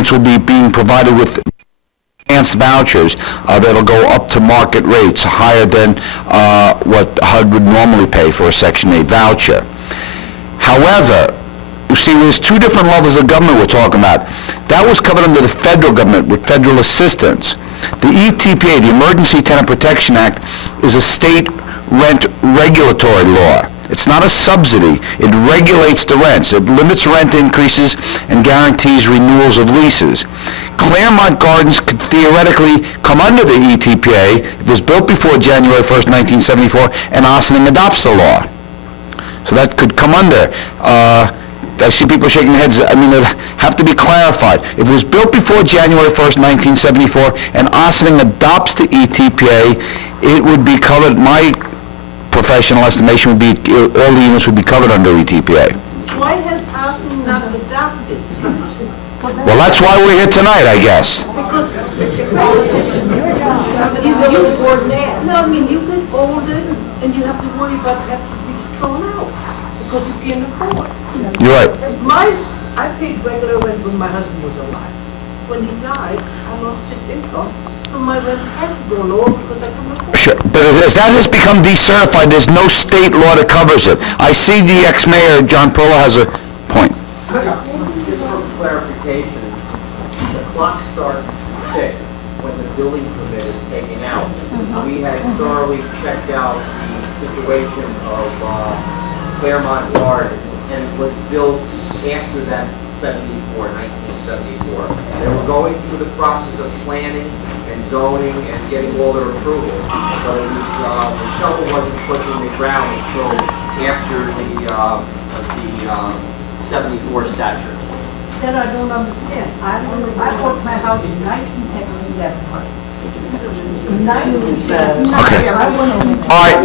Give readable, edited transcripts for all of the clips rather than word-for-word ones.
units will be being provided with enhanced vouchers that'll go up to market rates, higher than what HUD would normally pay for a Section 8 voucher. However, you see, there's two different levels of government we're talking about. That was covered under the federal government with federal assistance. The ETPA, the Emergency Tenant Protection Act, is a state rent regulatory law. It's not a subsidy. It regulates the rents. It limits rent increases and guarantees renewals of leases. Claremont Gardens could theoretically come under the ETPA if it was built before January 1st, 1974, and Ossining adopts the law. So that could come under. I see people shaking their heads. I mean, it would have to be clarified. If it was built before January 1st, 1974, and Ossining adopts the ETPA, it would be covered. My professional estimation would be all the units would be covered under ETPA. Why has Ossining not adopted? Well, that's why we're here tonight, I guess. Because no, I mean, you can hold it, and you have to worry about having to be thrown out because you can't afford. You're right. I paid regular rent when my husband was alive. When he died, I lost his income, so my rent had to go lower because I couldn't afford it. Sure, but as that has become decertified, there's no state law that covers it. I see the ex-mayor, John Perla, has a point. Just for clarification, the clock starts to tick when the building permit is taken out. We had thoroughly checked out the situation of Claremont Gardens, and it was built after that 1974. They were going through the process of planning and zoning and getting all their approval. So it was, the shovel wasn't put in the ground until after the 74 statute. Then I don't understand. I bought my house in 1967. Okay. All right.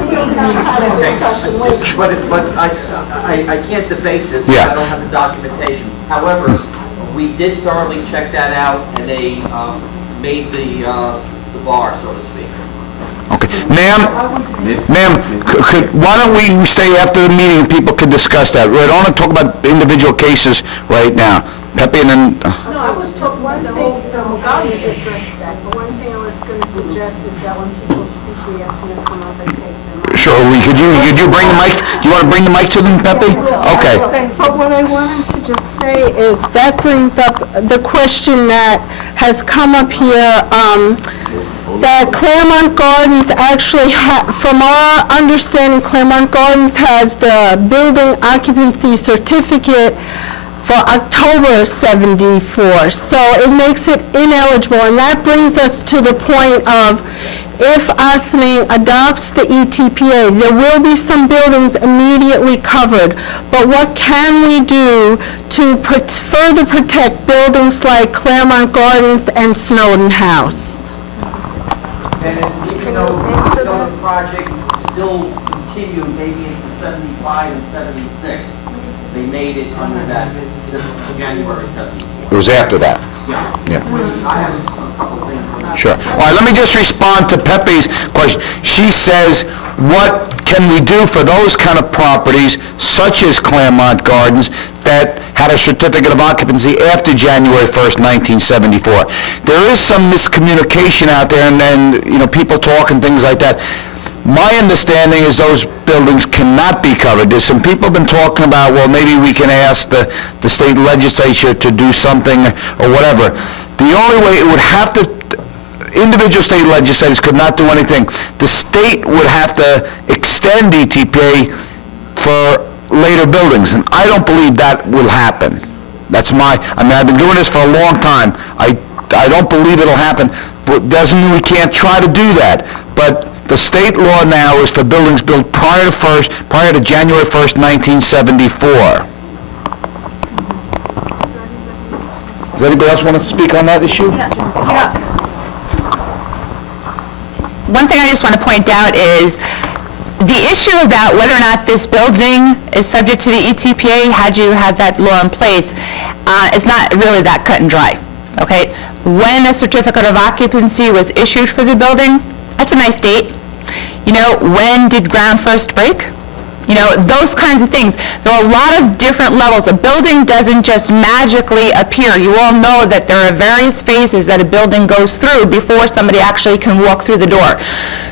But I can't debate this. Yeah. I don't have the documentation. However, we did thoroughly check that out, and they made the bar, so to speak. Okay. Ma'am, why don't we stay after the meeting and people can discuss that? We don't want to talk about individual cases right now. Pepe and then... No, I was talking about the whole garden address that, but one thing I was going to suggest is that when people speak, we ask them to come up and take them out. Sure, could you bring the mic? You want to bring the mic to them, Pepe? Okay. But what I wanted to just say is that brings up the question that has come up here, that Claremont Gardens actually, from our understanding, Claremont Gardens has the building occupancy certificate for October 74, so it makes it ineligible, and that brings us to the point of if Ossining adopts the ETPA, there will be some buildings immediately covered, but what can we do to further protect buildings like Claremont Gardens and Snowden House? Dennis, even though the project still continued maybe into 75 and 76, they made it under that January 74. It was after that. Yeah. I have a couple things on that. Sure. All right, let me just respond to Pepe's question. She says, what can we do for those kind of properties, such as Claremont Gardens, that had a certificate of occupancy after January 1st, 1974? There is some miscommunication out there, and then, people talk and things like that. My understanding is those buildings cannot be covered. There's some people have been talking about, well, maybe we can ask the state legislature to do something or whatever. The only way it would have to, individual state legislators could not do anything. The state would have to extend ETPA for later buildings, and I don't believe that will happen. That's I've been doing this for a long time. I don't believe it'll happen, but doesn't mean we can't try to do that. But the state law now is for buildings built prior to January 1st, 1974. Does anybody else want to speak on that issue? Yeah. One thing I just want to point out is the issue about whether or not this building is subject to the ETPA, had you had that law in place, is not really that cut and dry. Okay? When a certificate of occupancy was issued for the building, that's a nice date. When did ground first break? Those kinds of things. There are a lot of different levels. A building doesn't just magically appear. You all know that there are various phases that a building goes through before somebody actually can walk through the door.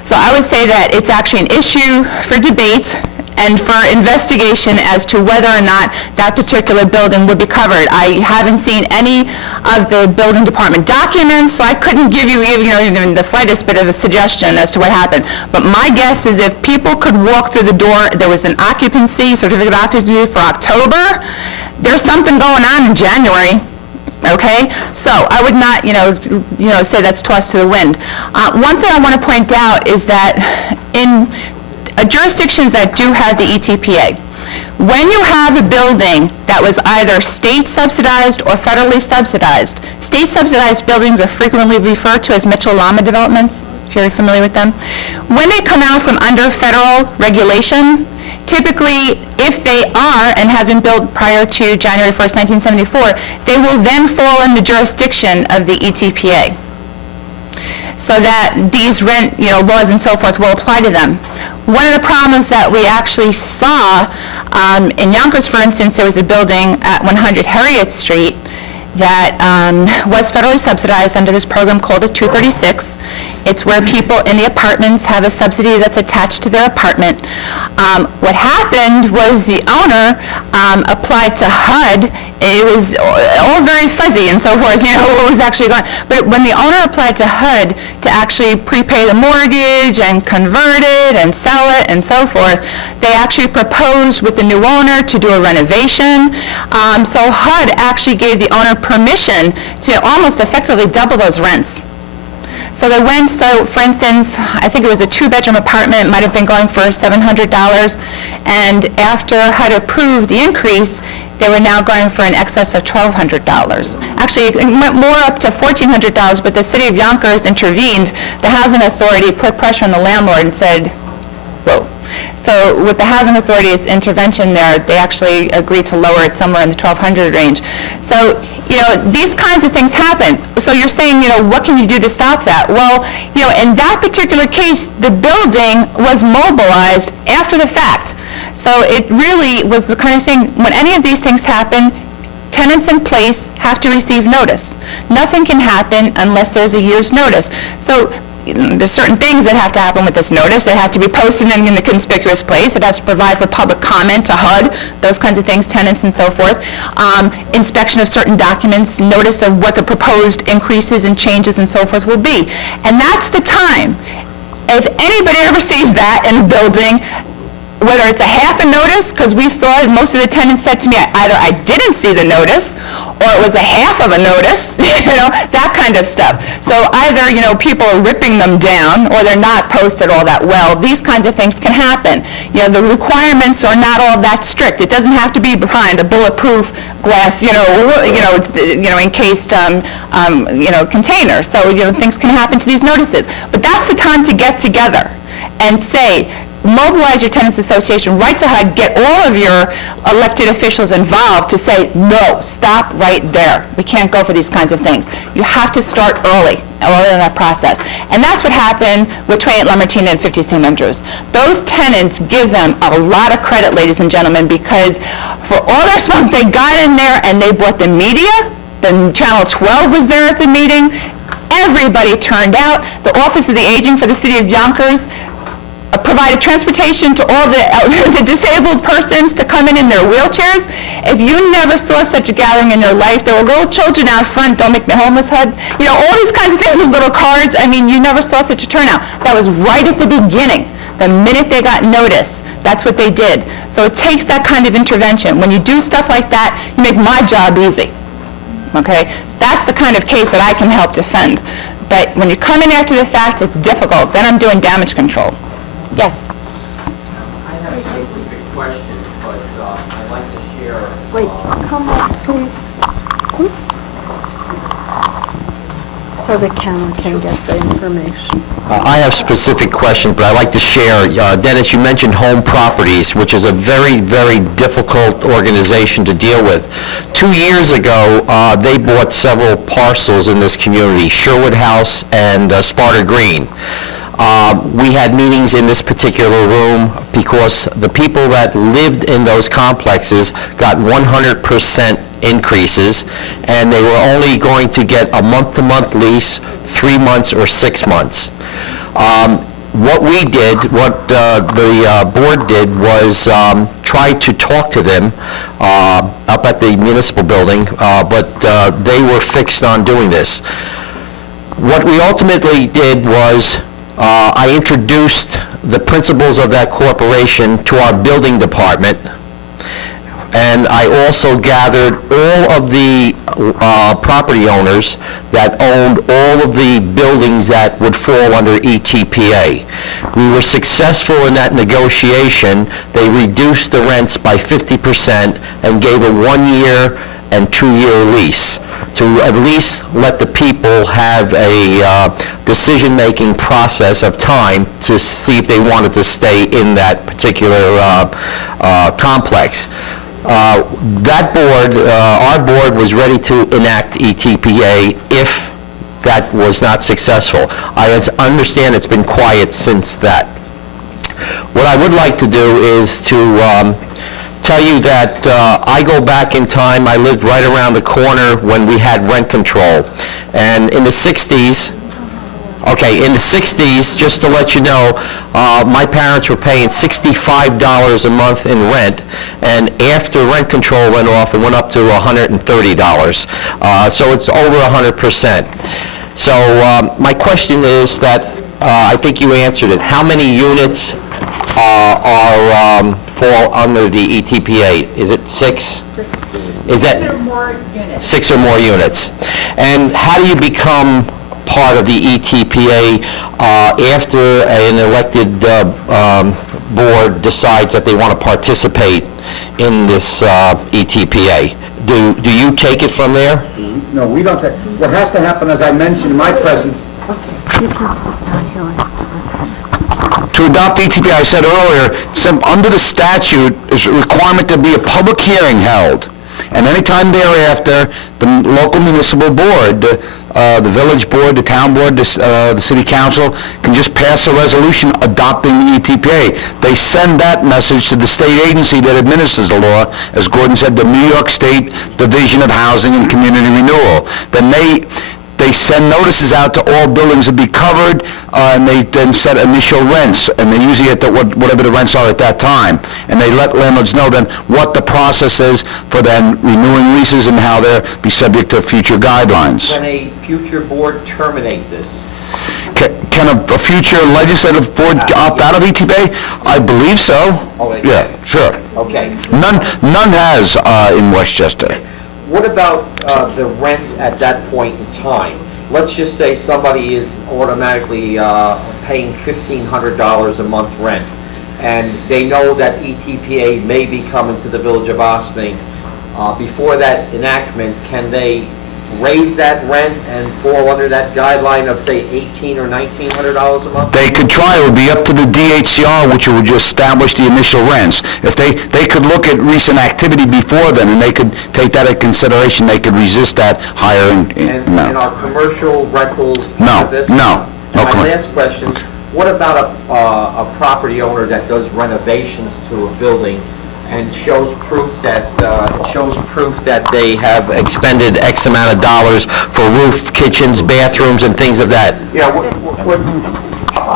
So I would say that it's actually an issue for debate and for investigation as to whether or not that particular building would be covered. I haven't seen any of the building department documents, so I couldn't give you even the slightest bit of a suggestion as to what happened. But my guess is if people could walk through the door, there was an certificate of occupancy for October, there's something going on in January. Okay, so I would not, say that's tossed to the wind. One thing I want to point out is that in jurisdictions that do have the ETPA, when you have a building that was either state subsidized or federally subsidized, state subsidized buildings are frequently referred to as Mitchell-Lama developments, if you're familiar with them. When they come out from under federal regulation, typically, if they are and have been built prior to January 1st, 1974, they will then fall in the jurisdiction of the ETPA, so that these rent, laws and so forth will apply to them. One of the problems that we actually saw in Yonkers, for instance, there was a building at 100 Harriet Street that was federally subsidized under this program called a 236. It's where people in the apartments have a subsidy that's attached to their apartment. What happened was the owner applied to HUD. It was all very fuzzy and so forth, what was actually going on. But when the owner applied to HUD to actually prepay the mortgage and convert it and sell it and so forth, they actually proposed with the new owner to do a renovation. So HUD actually gave the owner permission to almost effectively double those rents. So they went, for instance, I think it was a 2-bedroom apartment, it might have been going for $700, and after HUD approved the increase, they were now going for an excess of $1,200. Actually, it went more up to $1,400, but the city of Yonkers intervened. The housing authority put pressure on the landlord and said, whoa. So with the housing authority's intervention there, they actually agreed to lower it somewhere in the $1,200 range. So, these kinds of things happen. So you're saying, what can you do to stop that? Well, in that particular case, the building was mobilized after the fact. So it really was the kind of thing, when any of these things happen, tenants in place have to receive notice. Nothing can happen unless there's a year's notice. So there's certain things that have to happen with this notice. It has to be posted in a conspicuous place. It has to provide for public comment to HUD, those kinds of things, tenants and so forth. Inspection of certain documents, notice of what the proposed increases and changes and so forth will be. And that's the time. If anybody ever sees that in a building, whether it's a half a notice, because we saw, most of the tenants said to me, either I didn't see the notice, or it was a half of a notice, that kind of stuff. So either, people are ripping them down, or they're not posted all that well. These kinds of things can happen. The requirements are not all that strict. It doesn't have to be behind a bulletproof glass, encased, container. So, things can happen to these notices. But that's the time to get together and say, mobilize your tenants association, write to HUD, get all of your elected officials involved to say, no, stop right there. We can't go for these kinds of things. You have to start early in that process. And that's what happened with 28 Lamartine and 50 St. Andrews. Those tenants give them a lot of credit, ladies and gentlemen, because for all their smoke, they got in there and they brought the media. The Channel 12 was there at the meeting. Everybody turned out. The Office of the Aging for the City of Yonkers provided transportation to all the disabled persons to come in their wheelchairs. If you never saw such a gathering in your life, there were little children out front, don't make me homeless, HUD. All these kinds of things with little cards. You never saw such a turnout. That was right at the beginning. The minute they got notice, that's what they did. So it takes that kind of intervention. When you do stuff like that, you make my job easy. Okay? So that's the kind of case that I can help defend. But when you come in after the fact, it's difficult. Then I'm doing damage control. Yes. I have a specific question, but I'd like to share. Wait, come up, please. So the camera can get the information. I have specific questions, but I'd like to share. Dennis, you mentioned Home Properties, which is a very, very difficult organization to deal with. 2 years ago, they bought several parcels in this community, Sherwood House and Sparta Green. We had meetings in this particular room because the people that lived in those complexes got 100% increases, and they were only going to get a month-to-month lease, 3 months or 6 months. What we did, what the board did, was try to talk to them up at the municipal building, but they were fixed on doing this. What we ultimately did was I introduced the principals of that corporation to our building department, and I also gathered all of the property owners that owned all of the buildings that would fall under ETPA. We were successful in that negotiation. They reduced the rents by 50% and gave a 1-year and 2-year lease to at least let the people have a decision-making process of time to see if they wanted to stay in that particular complex. That board, our board, was ready to enact ETPA if that was not successful. I understand it's been quiet since that. What I would like to do is to tell you that I go back in time. I lived right around the corner when we had rent control. And in the 60s, just to let you know, my parents were paying $65 a month in rent, and after rent control went off, it went up to $130. So it's over 100%. So my question is that, I think you answered it, how many units fall under the ETPA? Is it 6? 6. Is that 6 or more units? 6 or more units. And how do you become part of the ETPA after an elected board decides that they want to participate in this ETPA? Do you take it from there? No, we don't take, what has to happen, as I mentioned in my present, To adopt ETPA, I said earlier, under the statute, there's a requirement to be a public hearing held. And anytime thereafter, the local municipal board, the village board, the town board, the city council can just pass a resolution adopting the ETPA. They send that message to the state agency that administers the law, as Gordon said, the New York State Division of Housing and Community Renewal. Then they send notices out to all buildings to be covered, and they then set initial rents, and they usually at whatever the rents are at that time. And they let landlords know then what the process is for then renewing leases and how they'll be subject to future guidelines. Can a future board terminate this? Can a future legislative board opt out of ETPA? I believe so. Oh, they Yeah, can. sure. Okay. None has in Westchester. What about the rents at that point in time? Let's just say somebody is automatically paying $1,500 a month rent, and they know that ETPA may be coming to the village of Ossining. Before that enactment, can they raise that rent and fall under that guideline of, say, $1,800 or $1,900 a month? They could try. It would be up to the DHCR, which would just establish the initial rents. If they could look at recent activity before then, and they could take that into consideration, they could resist that higher And amount. are commercial rentals No, part of this? no. And my commer- last question, what about a property owner that does renovations to a building and shows proof that They have expended X amount of dollars for roof, kitchens, bathrooms, and things of that. Yeah,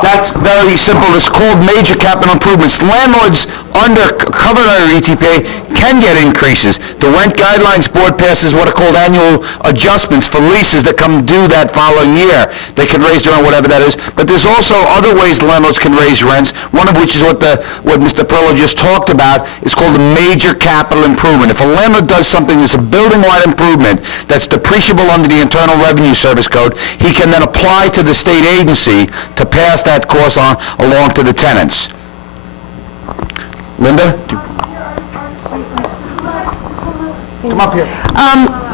that's very simple. It's called major capital improvements. Landlords covered under ETPA can get increases. The Rent Guidelines Board passes what are called annual adjustments for leases that come due that following year. They can raise their own, whatever that is. But there's also other ways landlords can raise rents, one of which is what Mr. Perlo just talked about. It's called a major capital improvement. If a landlord does something that's a building-wide improvement that's depreciable under the Internal Revenue Service Code, he can then apply to the state agency to pass that cost along to the tenants. Linda? Come up here.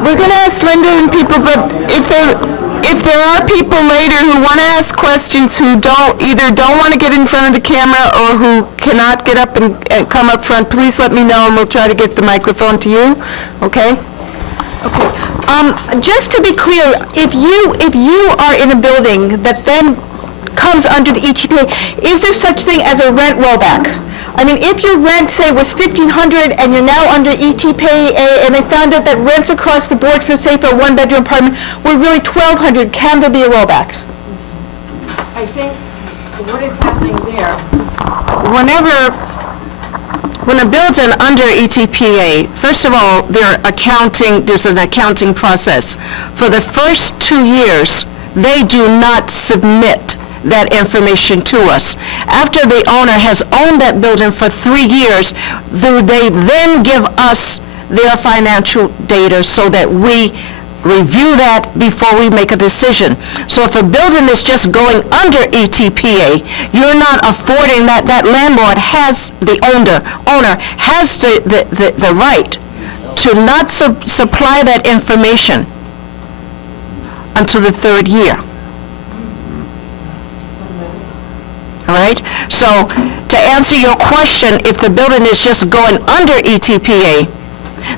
We're going to ask Linda and people, but if there are people later who want to ask questions who either don't want to get in front of the camera or who cannot get up and come up front, please let me know and we'll try to get the microphone to you, okay? Okay. Just to be clear, if you are in a building that then comes under the ETPA. Is there such thing as a rent rollback? I mean, if your rent, say, was $1,500 and you're now under ETPA and they found out that rents across the board for, say, for a one-bedroom apartment were really $1,200, can there be a rollback? I think what is happening there, When a building under ETPA, first of all, there's an accounting process. For the first 2 years, they do not submit that information to us. After the owner has owned that building for 3 years, they then give us their financial data so that we review that before we make a decision. So if a building is just going under ETPA, you're not affording that landlord has, the owner has the right to not supply that information until the 3rd year. All right? So to answer your question, if the building is just going under ETPA,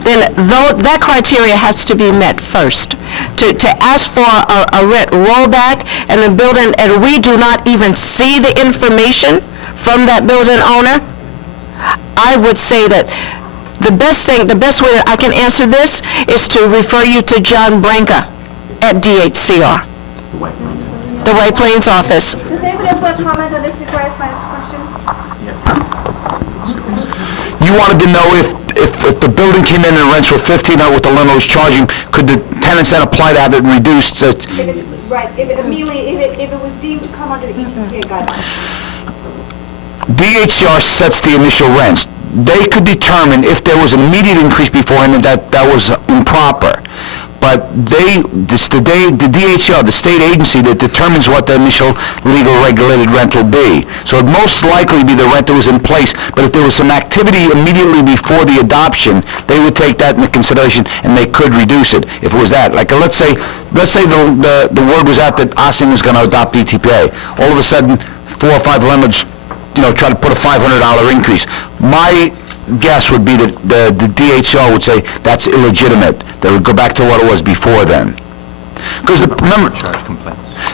then that criteria has to be met first. To ask for a rent rollback and the building, and we do not even see the information from that building owner, I would say that the best way that I can answer this is to refer you to John Branca at DHCR, the White Plains office. Does anybody else want to comment on this before I ask my next question? You wanted to know if the building came in and rents were $1,500 what the landlord was charging, could the tenants then apply to have it reduced? Right, if it was deemed to come under the ETPA guidelines. DHCR sets the initial rents. They could determine if there was an immediate increase beforehand that was improper. But the DHCR, the state agency that determines what the initial legal regulated rent will be. So it'd most likely be the rent that was in place, but if there was some activity immediately before the adoption, they would take that into consideration and they could reduce it if it was that. Like let's say the word was out that Ossining was going to adopt ETPA. All of a sudden, 4 or 5 landlords, try to put a $500 increase. My guess would be that the DHR would say that's illegitimate. They would go back to what it was before then. Because remember,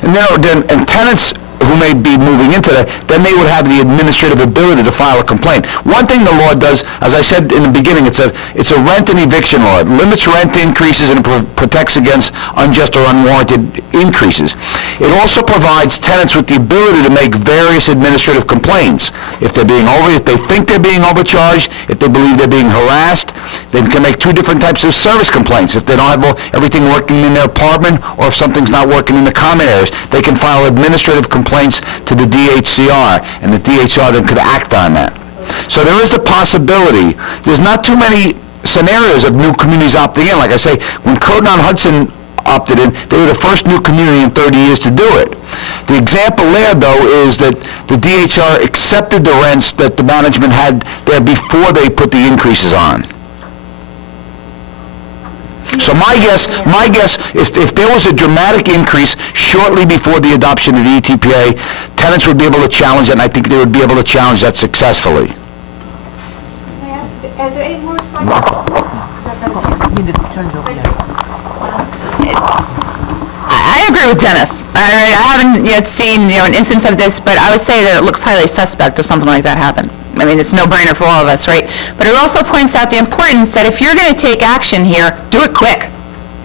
and tenants who may be moving into that, then they would have the administrative ability to file a complaint. One thing the law does, as I said in the beginning, it's a rent and eviction law. It limits rent increases and protects against unjust or unwarranted increases. It also provides tenants with the ability to make various administrative complaints. If they think they're being overcharged, if they believe they're being harassed, they can make 2 different types of service complaints. If they don't have everything working in their apartment, or if something's not working in the common areas, they can file administrative complaints to the DHCR, and the DHR then could act on that. So there is the possibility. There's not too many scenarios of new communities opting in. Like I say, when Croton-on-Hudson opted in, they were the first new community in 30 years to do it. The example there, though, is that the DHR accepted the rents that the management had there before they put the increases on. So my guess, if there was a dramatic increase shortly before the adoption of the ETPA, tenants would be able to challenge it, and I think they would be able to challenge that successfully. May I ask, are there any more responses? I agree with Dennis. I haven't yet seen an instance of this, but I would say that it looks highly suspect if something like that happened. I mean, it's no-brainer for all of us, right? But it also points out the importance that if you're going to take action here, do it quick,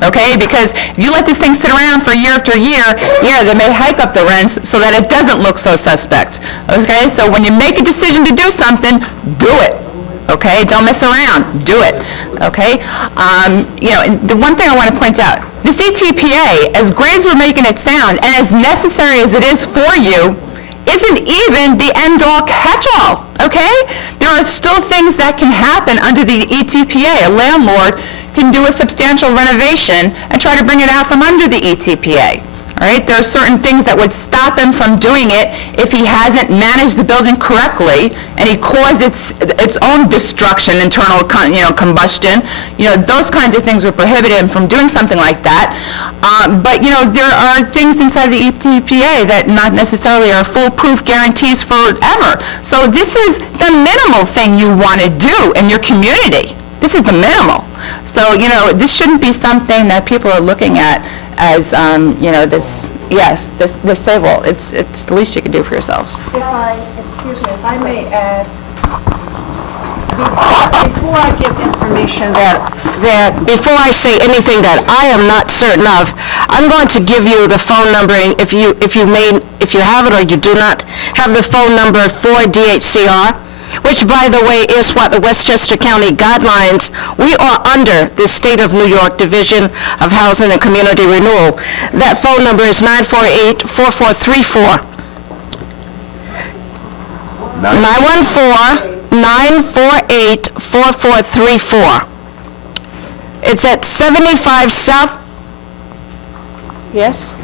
okay? Because if you let this thing sit around for year after year, they may hike up the rents so that it doesn't look so suspect, okay? So when you make a decision to do something, do it, okay? Don't mess around. Do it, okay? And the one thing I want to point out, this ETPA, as great as we're making it sound, and as necessary as it is for you, isn't even the end-all catch-all, okay? There are still things that can happen under the ETPA. A landlord can do a substantial renovation and try to bring it out from under the ETPA. All right, there are certain things that would stop him from doing it if he hasn't managed the building correctly and he caused its own destruction, internal combustion. Those kinds of things would prohibit him from doing something like that. But there are things inside the ETPA that not necessarily are foolproof guarantees forever. So this is the minimal thing you want to do in your community. This is the minimal. So this shouldn't be something that people are looking at as, this table. It's the least you can do for yourselves. If I may add, before I give information before I say anything that I am not certain of, I'm going to give you the phone number, and if you have it or you do not have the phone number for DHCR, which, by the way, is what the Westchester County guidelines, we are under the State of New York Division of Housing and Community Renewal. That phone number is 948-4434. 914-948-4434. It's at 75 South, yes?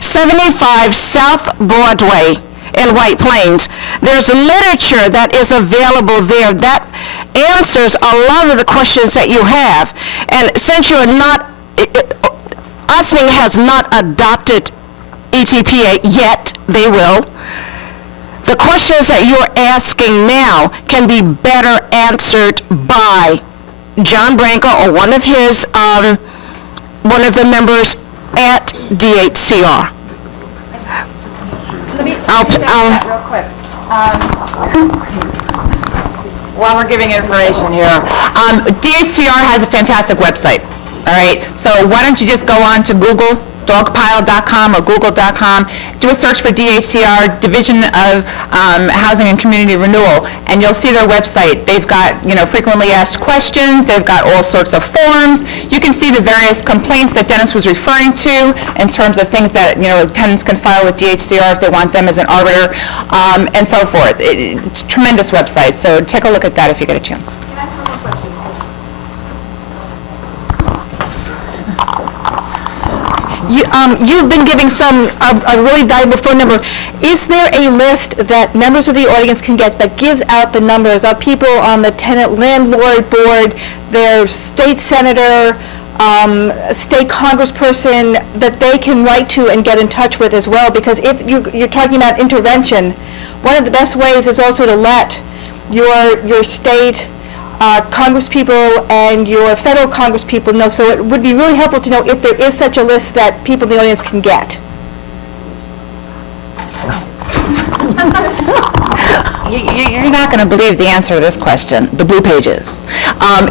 75 South Broadway in White Plains. There's literature that is available there that answers a lot of the questions that you have. And since you're not, Ossining has not adopted ETPA yet, they will. The questions that you're asking now can be better answered by John Branco or one of the members at DHCR. Let me say that real quick. While we're giving information here, DHCR has a fantastic website, all right? So why don't you just go on to Google, dogpile.com or google.com, do a search for DHCR, Division of Housing and Community Renewal, and you'll see their website. They've got, frequently asked questions, they've got all sorts of forms. You can see the various complaints that Dennis was referring to in terms of things that, tenants can file with DHCR if they want them as an arbiter, and so forth. It's a tremendous website, so take a look at that if you get a chance. Can I ask one more question? You've been giving a really valuable phone number. Is there a list that members of the audience can get that gives out the numbers of people on the tenant landlord board, their state senator, state congressperson, that they can write to and get in touch with as well? Because if you're talking about intervention, one of the best ways is also to let your state congresspeople and your federal congresspeople know. So it would be really helpful to know if there is such a list that people in the audience can get. You're not going to believe the answer to this question, the Blue Pages.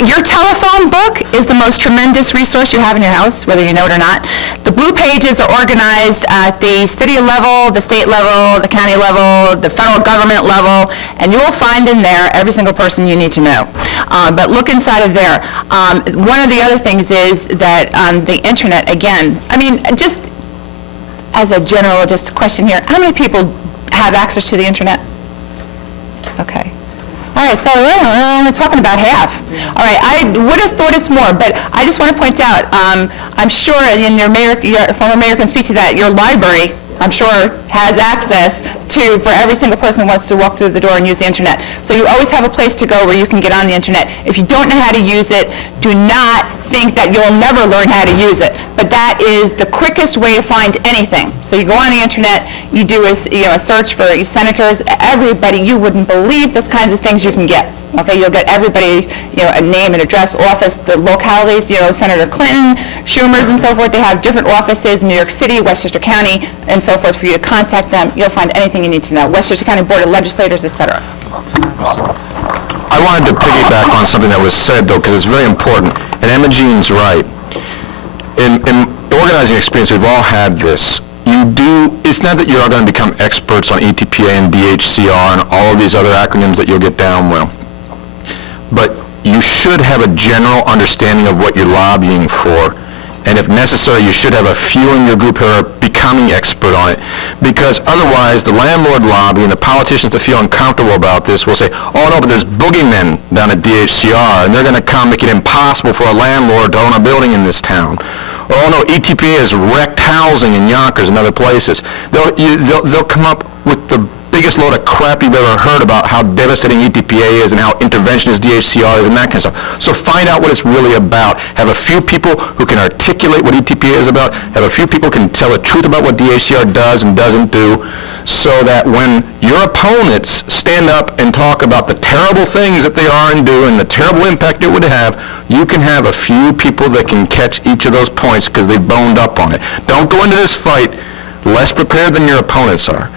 Your telephone book is the most tremendous resource you have in your house, whether you know it or not. The Blue Pages are organized at the city level, the state level, the county level, the federal government level, and you will find in there every single person you need to know. But look inside of there. One of the other things is that the internet, again, just as a general, just a question here, how many people have access to the internet? Okay. All right, so we're only talking about half. All right, I would have thought it's more, but I just want to point out, I'm sure in your former mayor can speak to that, your library, I'm sure, has access to, for every single person who wants to walk through the door and use the internet. So you always have a place to go where you can get on the internet. If you don't know how to use it, do not think that you'll never learn how to use it. But that is the quickest way to find anything. So you go on the internet, you do a search for senators, everybody, you wouldn't believe the kinds of things you can get. Okay, you'll get everybody, a name and address, office, the localities, Senator Clinton, Schumer's and so forth. They have different offices in New York City, Westchester County, and so forth for you to contact them. You'll find anything you need to know. Westchester County Board of Legislators, etc. I wanted to piggyback on something that was said, though, because it's very important, and Emma Jean's right. In organizing experience, we've all had this. It's not that you're all going to become experts on ETPA and DHCR and all of these other acronyms that you'll get down well. But you should have a general understanding of what you're lobbying for. And if necessary, you should have a few in your group who are becoming expert on it. Because otherwise, the landlord lobby and the politicians that feel uncomfortable about this will say, oh no, but there's boogeymen down at DHCR, and they're going to come make it impossible for a landlord to own a building in this town. Or, oh no, ETPA has wrecked housing in Yonkers and other places. They'll come up with the biggest load of crap you've ever heard about how devastating ETPA is and how interventionist DHCR is and that kind of stuff. So find out what it's really about. Have a few people who can articulate what ETPA is about. Have a few people who can tell the truth about what DHCR does and doesn't do, so that when your opponents stand up and talk about the terrible things that they are and do and the terrible impact it would have, you can have a few people that can catch each of those points because they boned up on it. Don't go into this fight less prepared than your opponents are.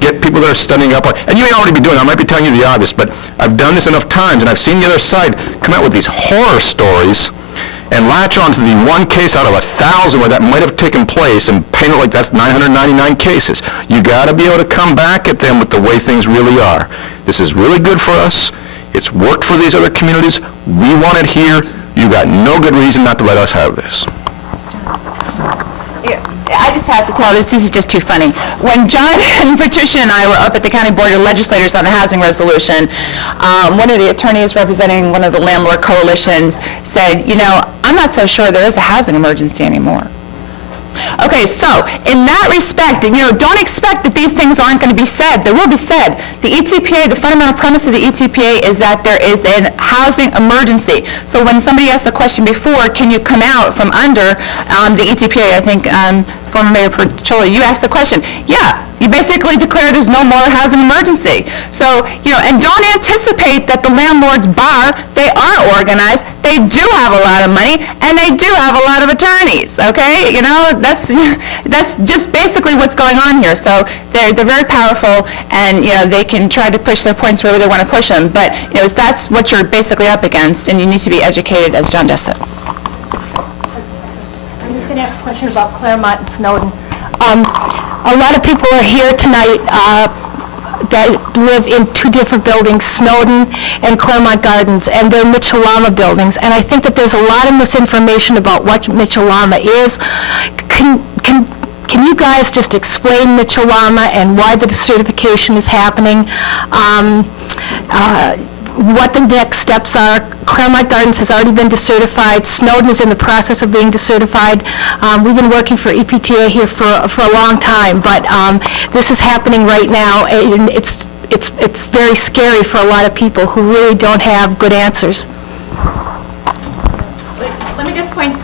Get people that are studying up on, and you may already be doing it. I might be telling you the obvious, but I've done this enough times, and I've seen the other side come out with these horror stories and latch on to the one case out of 1,000 where that might have taken place and paint it like that's 999 cases. You got to be able to come back at them with the way things really are. This is really good for us. It's worked for these other communities. We want it here. You got no good reason not to let us have this. I just have to tell this is just too funny. When John and Patricia and I were up at the County Board of Legislators on the housing resolution, one of the attorneys representing one of the landlord coalitions said, you know, I'm not so sure there is a housing emergency anymore. Okay, so in that respect, you know, don't expect that these things aren't going to be said. They will be said. The ETPA, the fundamental premise of the ETPA is that there is a housing emergency. So when somebody asked the question before, can you come out from under the ETPA, I think former Mayor Pertola, you asked the question. Yeah, you basically declare there's no more housing emergency. So, you know, and don't anticipate that the landlords bar, they are organized, they do have a lot of money, and they do have a lot of attorneys, okay? You know, that's just basically what's going on here. So they're very powerful, and, you know, they can try to push their points wherever they want to push them, but, you know, that's what you're basically up against, and you need to be educated, as John just said. I'm just going to ask a question about Claremont and Snowden. A lot of people are here tonight that live in two different buildings, Snowden and Claremont Gardens, and they're Mitchell-Lama buildings. And I think that there's a lot of misinformation about what Mitchell-Lama is. Can you guys just explain Mitchell-Lama and why the decertification is happening? What the next steps are? Claremont Gardens has already been decertified. Snowden is in the process of being decertified. We've been working for EPTA here for a long time, but this is happening right now, and it's very scary for a lot of people who really don't have good answers. Let me just point,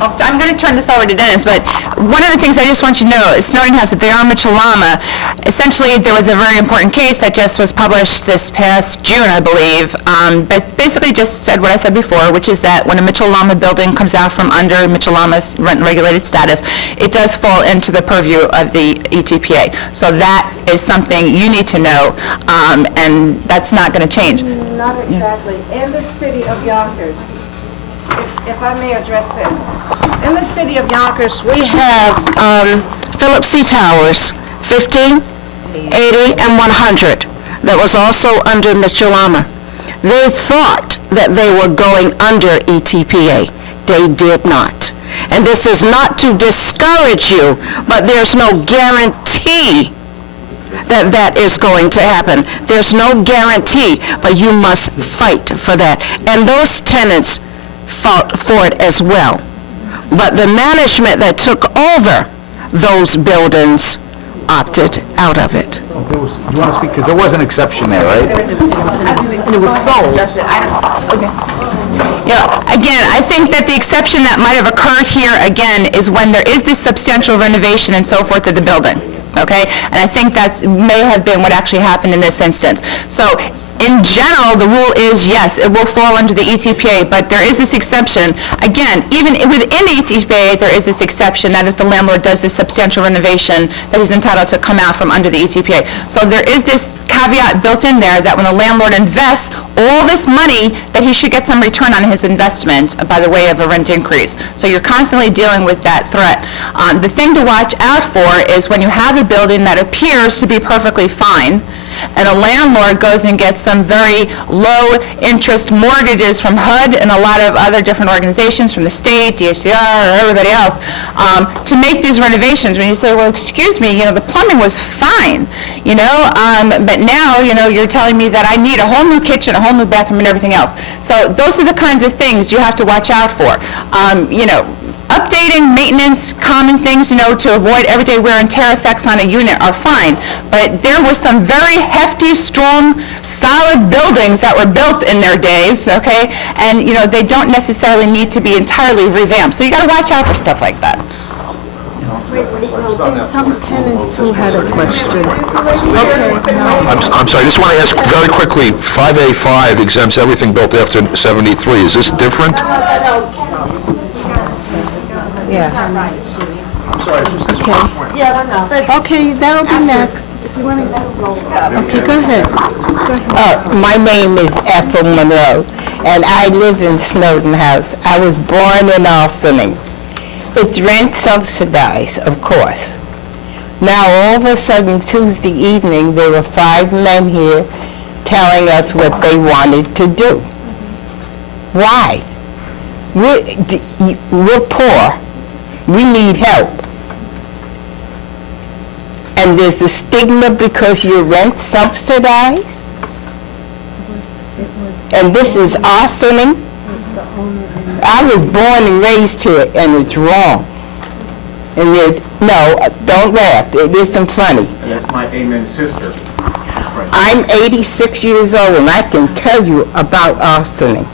I'm going to turn this over to Dennis, but one of the things I just want you to know is Snowden House, that they are Mitchell-Lama. Essentially, there was a very important case that just was published this past June, I believe, but basically just said what I said before, which is that when a Mitchell-Lama building comes out from under Mitchell-Lama's rent and regulated status, it does fall into the purview of the ETPA. So that is something you need to know, and that's not going to change. Not exactly. In the city of Yonkers, if I may address this. In the city of Yonkers, we have Philip C. Towers, 50, 80, and 100, that was also under Mitchell-Lama. They thought that they were going under ETPA. They did not. And this is not to discourage you, but there's no guarantee that that is going to happen. There's no guarantee, but you must fight for that. And those tenants fought for it as well. But the management that took over those buildings opted out of it. You want to speak, because there was an exception there, right? And it was sold. Yeah, again, I think that the exception that might have occurred here, again, is when there is this substantial renovation and so forth of the building, okay? And I think that may have been what actually happened in this instance. So, in general, the rule is, yes, it will fall under the ETPA, but there is this exception. Again, even within the ETPA, there is this exception that if the landlord does this substantial renovation, that he's entitled to come out from under the ETPA. So there is this caveat built in there that when the landlord invests all this money, that he should get some return on his investment by the way of a rent increase. So you're constantly dealing with that threat. The thing to watch out for is when you have a building that appears to be perfectly fine, and a landlord goes and gets some very low-interest mortgages from HUD and a lot of other different organizations from the state, DHCR, or everybody else, to make these renovations. When you say, well, excuse me, you know, the plumbing was fine, you know, but now, you know, you're telling me that I need a whole new kitchen, a whole new bathroom, and everything else. So those are the kinds of things you have to watch out for. You know, update updating, maintenance, common things, to avoid everyday wear and tear effects on a unit are fine. But there were some very hefty, strong, solid buildings that were built in their days, okay? And, they don't necessarily need to be entirely revamped. So you got to watch out for stuff like that. There's some tenants who had a question. I'm sorry, I just want to ask very quickly, 5A5 exempts everything built after 73. Is this different? Yeah. Okay. Okay, that'll be next. Okay, go ahead. My name is Ethel Monroe, and I live in Snowden House. I was born in Ossining. It's rent subsidized, of course. Now, all of a sudden, Tuesday evening, there were 5 men here telling us what they wanted to do. Why? We're poor. We need help. And there's a stigma because you're rent subsidized? And this is Ossining? I was born and raised here, and it's wrong. And no, don't laugh. It isn't funny. That's my amen sister. I'm 86 years old, and I can tell you about Ossining.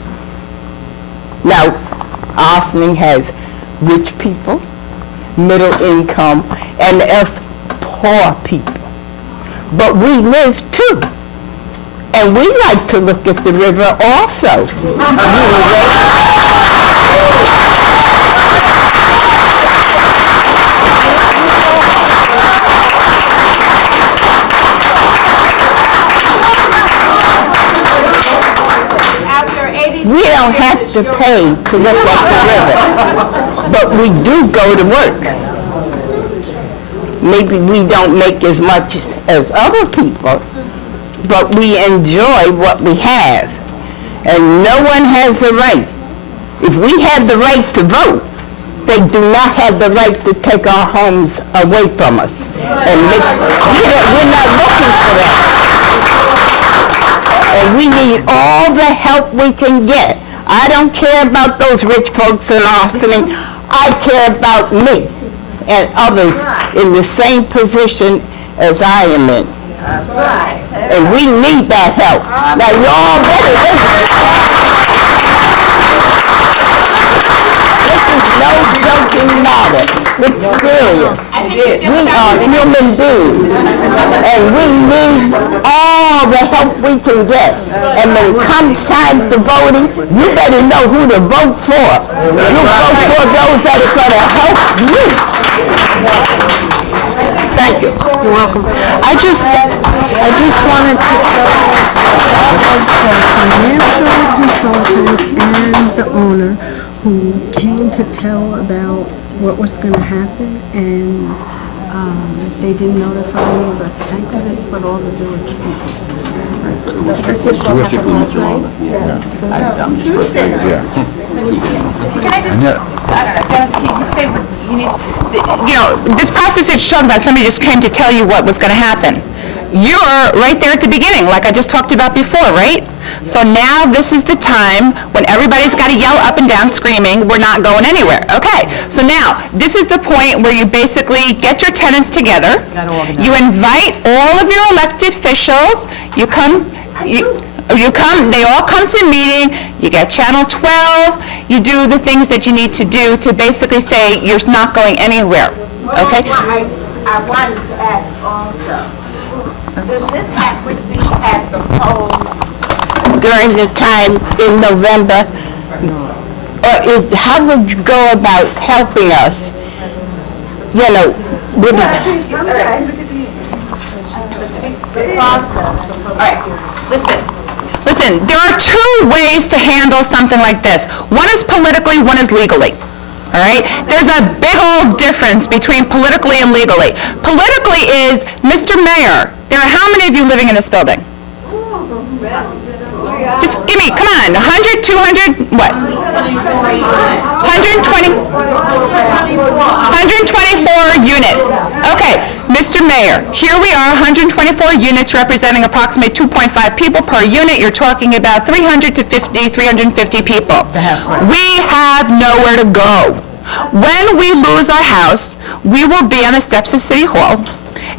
Now, Ossining has rich people, middle income, and us poor people. But we live too. And we like to look at the river also. We don't have to pay to look at the river, but we do go to work. Maybe we don't make as much as other people, but we enjoy what we have. And no one has the right. If we have the right to vote, they do not have the right to take our homes away from us. And we're not looking for that. And we need all the help we can get. I don't care about those rich folks in Ossining. I care about me and others in the same position as I am in. And we need that help. Now, you all better listen. This is no joking matter. It's serious. We are human beings, and we need all the help we can get. And when it comes time to voting, you better know who to vote for. You vote for those that are going to help you. Thank you. You're welcome. I just wanted to tell the financial consultant and the owner who came to tell about what was going to happen, and they didn't notify me about the activists, but all the village people. This process that you're talking about, somebody just came to tell you what was going to happen. You're right there at the beginning, like I just talked about before, right? So now this is the time when everybody's got to yell up and down screaming, we're not going anywhere. Okay, so now this is the point where you basically get your tenants together. You invite all of your elected officials. They all come to a meeting, you get Channel 12, you do the things that you need to do to basically say you're not going anywhere, okay? I wanted to ask also, does this happen to be at the polls? During the time in November, or how would you go about helping us? With All right, listen, there are 2 ways to handle something like this. One is politically, one is legally. All right? There's a big old difference between politically and legally. Politically is, Mr. Mayor, there are how many of you living in this building? Just give me, come on, 100, 200, what? 120? 124 units. Okay, Mr. Mayor, here we are, 124 units representing approximately 2.5 people per unit. You're talking about 350 people. We have nowhere to go. When we lose our house, we will be on the steps of City Hall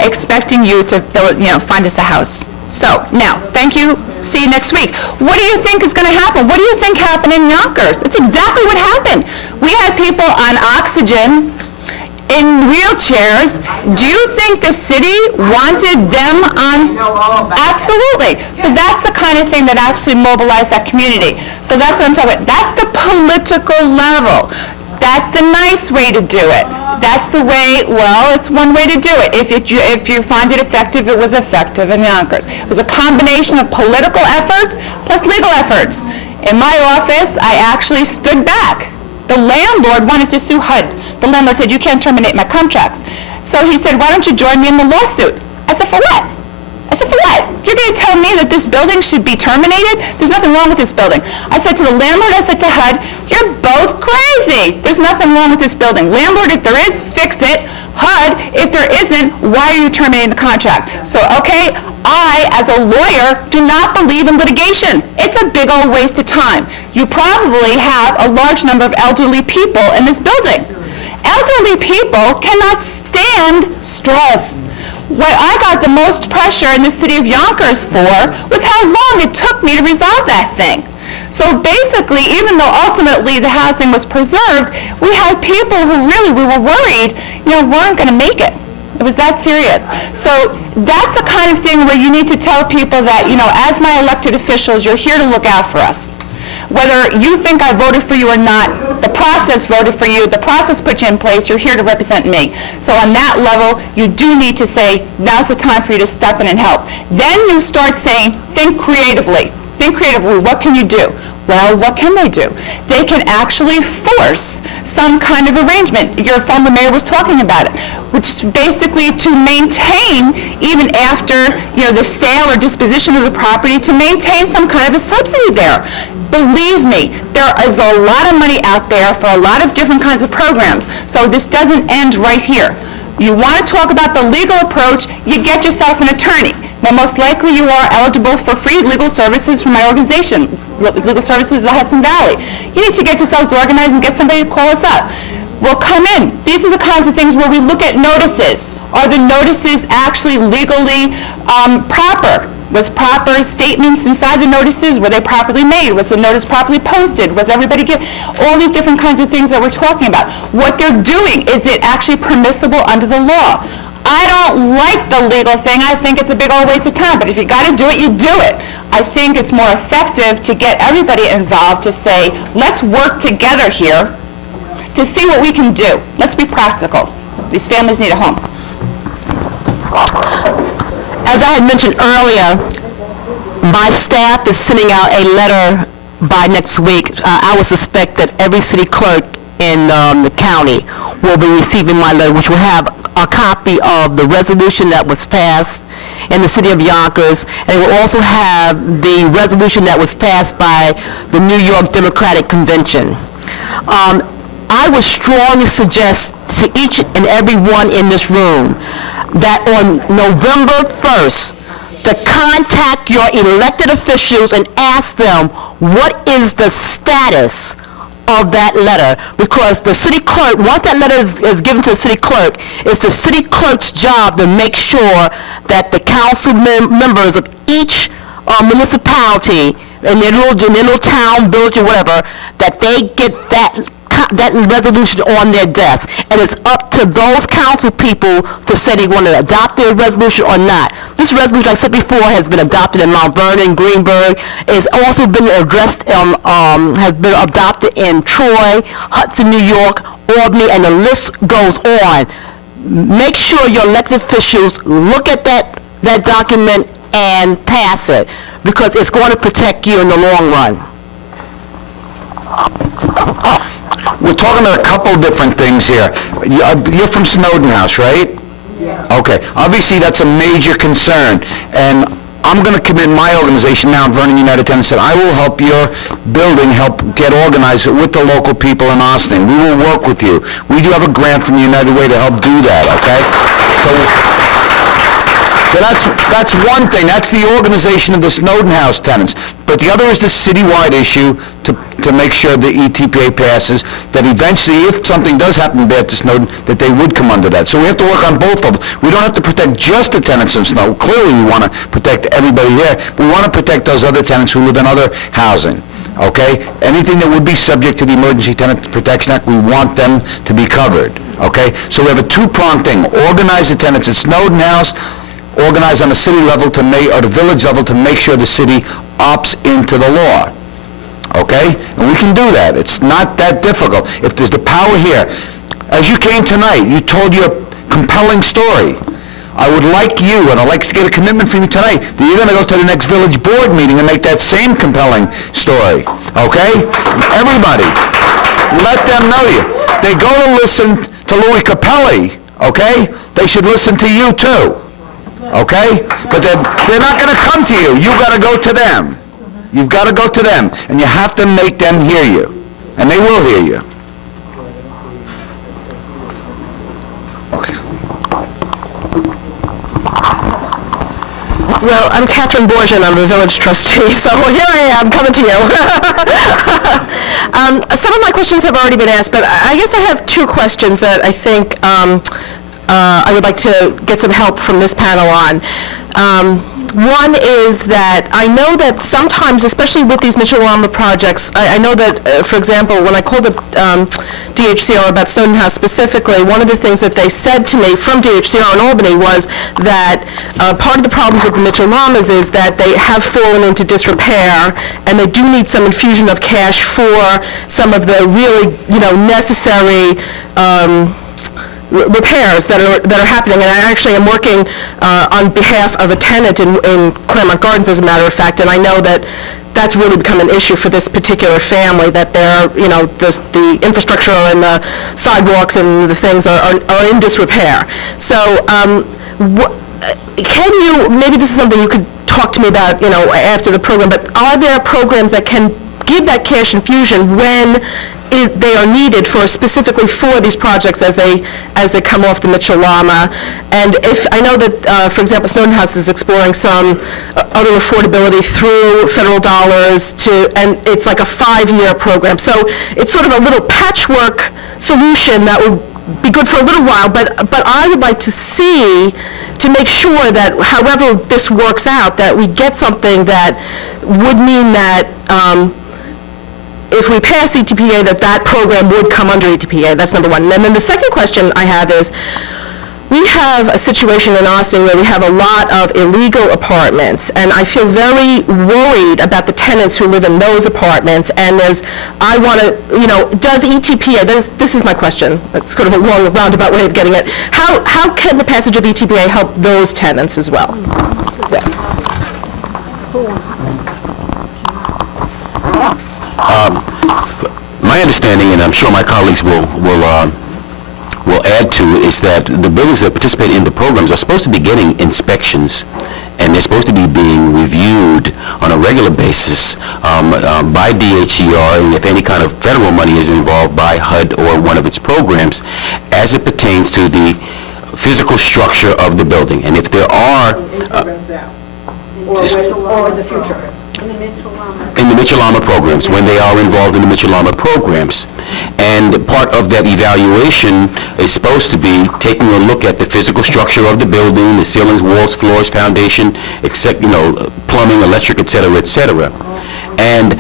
expecting you to build, find us a house. So, now, thank you. See you next week. What do you think is going to happen? What do you think happened in Yonkers? It's exactly what happened. We had people on oxygen, in wheelchairs. Do you think the city wanted them on? Absolutely. So that's the kind of thing that actually mobilized that community. So that's what I'm talking about. That's the political level. That's the nice way to do it. That's the way, well, it's one way to do it. If you find it effective, it was effective in Yonkers. It was a combination of political efforts plus legal efforts. In my office, I actually stood back. The landlord wanted to sue HUD. The landlord said, you can't terminate my contracts. So he said, why don't you join me in the lawsuit? I said, for what? I said, for what? You're going to tell me that this building should be terminated? There's nothing wrong with this building. I said to the landlord, I said to HUD, you're both crazy. There's nothing wrong with this building. Landlord, if there is, fix it. HUD, if there isn't, why are you terminating the contract? So, okay, I, as a lawyer, do not believe in litigation. It's a big old waste of time. You probably have a large number of elderly people in this building. Elderly people cannot stand stress. What I got the most pressure in the city of Yonkers for was how long it took me to resolve that thing. So basically, even though ultimately the housing was preserved, we had people who really, we were worried, weren't going to make it. It was that serious. So that's the kind of thing where you need to tell people that, as my elected officials, you're here to look out for us. Whether you think I voted for you or not, the process voted for you, the process put you in place, you're here to represent me. So on that level, you do need to say, now's the time for you to step in and help. Then you start saying, think creatively. Think creatively, what can you do? Well, what can they do? They can actually force some kind of arrangement. Your former mayor was talking about it, which is basically to maintain, even after the sale or disposition of the property, to maintain some kind of a subsidy there. Believe me, there is a lot of money out there for a lot of different kinds of programs. So this doesn't end right here. You want to talk about the legal approach, you get yourself an attorney. Now, most likely you are eligible for free legal services from my organization, Legal Services of the Hudson Valley. You need to get yourselves organized and get somebody to call us up. We'll come in. These are the kinds of things where we look at notices. Are the notices actually legally proper? Was proper statements inside the notices, were they properly made? Was the notice properly posted? Was everybody given? All these different kinds of things that we're talking about. What they're doing, is it actually permissible under the law? I don't like the legal thing. I think it's a big old waste of time, but if you got to do it, you do it. I think it's more effective to get everybody involved to say, let's work together here to see what we can do. Let's be practical. These families need a home. As I had mentioned earlier, my staff is sending out a letter by next week. I would suspect that every city clerk in the county will be receiving my letter, which will have a copy of the resolution that was passed in the city of Yonkers, and it will also have the resolution that was passed by the New York Democratic Convention. I would strongly suggest to each and every one in this room that on November 1st, to contact your elected officials and ask them what is the status of that letter, because the city clerk, once that letter is given to the city clerk, it's the city clerk's job to make sure that the council members of each municipality in their little town, village, or whatever, that they get that resolution on their desk. And it's up to those council people to say they want to adopt their resolution or not. This resolution, like I said before, has been adopted in Mount Vernon, Greenberg. It's also been addressed, has been adopted in Troy, Hudson, New York, Albany, and the list goes on. Make sure your elected officials look at that document and pass it, because it's going to protect you in the long run. We're talking about a couple different things here. You're from Snowden House, right? Yeah. Okay. Obviously, that's a major concern, and I'm going to commit my organization, Mount Vernon United Tenants, that I will help your building help get organized with the local people in Ossining. We will work with you. We do have a grant from United Way to help do that, okay? So So that's one thing, that's the organization of the Snowden House tenants. But the other is the citywide issue to make sure the ETPA passes, that eventually, if something does happen bad to Snowden, that they would come under that. So we have to work on both of them. We don't have to protect just the tenants in Snowden. Clearly, we want to protect everybody there. We want to protect those other tenants who live in other housing, okay? Anything that would be subject to the Emergency Tenant Protection Act, we want them to be covered, okay? So we have a two-pronged thing. Organize the tenants in Snowden House, organize on the city level or the village level to make sure the city opts into the law. Okay? And we can do that. It's not that difficult. If there's the power here. As you came tonight, you told your compelling story. I would like you, and I'd like to get a commitment from you tonight, that you're going to go to the next village board meeting and make that same compelling story. Okay? Everybody, let them know you. They go to listen to Louis Capelli, okay? They should listen to you too. Okay? But they're not going to come to you. You've got to go to them. You've got to go to them. And you have to make them hear you. And they will hear you. Okay. Well, I'm Catherine Borgen, I'm a village trustee, so here I am, coming to you. Some of my questions have already been asked, but I guess I have two questions that I think I would like to get some help from this panel on. One is that I know that sometimes, especially with these Mitchell-Lama projects, I know that, for example, when I called up DHCR about Snowden House specifically, one of the things that they said to me from DHCR in Albany was that part of the problems with the Mitchell-Lamas is that they have fallen into disrepair, and they do need some infusion of cash for some of the really, necessary repairs that are happening, and I actually am working on behalf of a tenant in Claremont Gardens, as a matter of fact, and I know that that's really become an issue for this particular family, that they're, the infrastructure and the sidewalks and the things are in disrepair. So can you, maybe this is something you could talk to me about, after the program, but are there programs that can give that cash infusion when they are needed specifically for these projects as they come off the Mitchell-Lama? And if I know that, for example, Snowden House is exploring some other affordability through federal dollars and it's like a 5-year program. So it's sort of a little patchwork solution that would be good for a little while, but I would like to see, to make sure that however this works out, that we get something that would mean that if we pass ETPA, that program would come under ETPA. That's number one. And then the second question I have is, we have a situation in Austin where we have a lot of illegal apartments, and I feel very worried about the tenants who live in those apartments, and I want to, does ETPA, this is my question, it's sort of a long roundabout way of getting it, how can the passage of ETPA help those tenants as well? My understanding, and I'm sure my colleagues will add to it, is that the buildings that participate in the programs are supposed to be getting inspections, and they're supposed to be being reviewed on a regular basis by DHCR, and if any kind of federal money is involved, by HUD or one of its programs, as it pertains to the physical structure of the building. And if there are... Or in the future. in the Mitchell-Lama programs, when they are involved in the Mitchell-Lama programs. And part of that evaluation is supposed to be taking a look at the physical structure of the building, the ceilings, walls, floors, foundation, except, plumbing, electric, et cetera, et cetera. And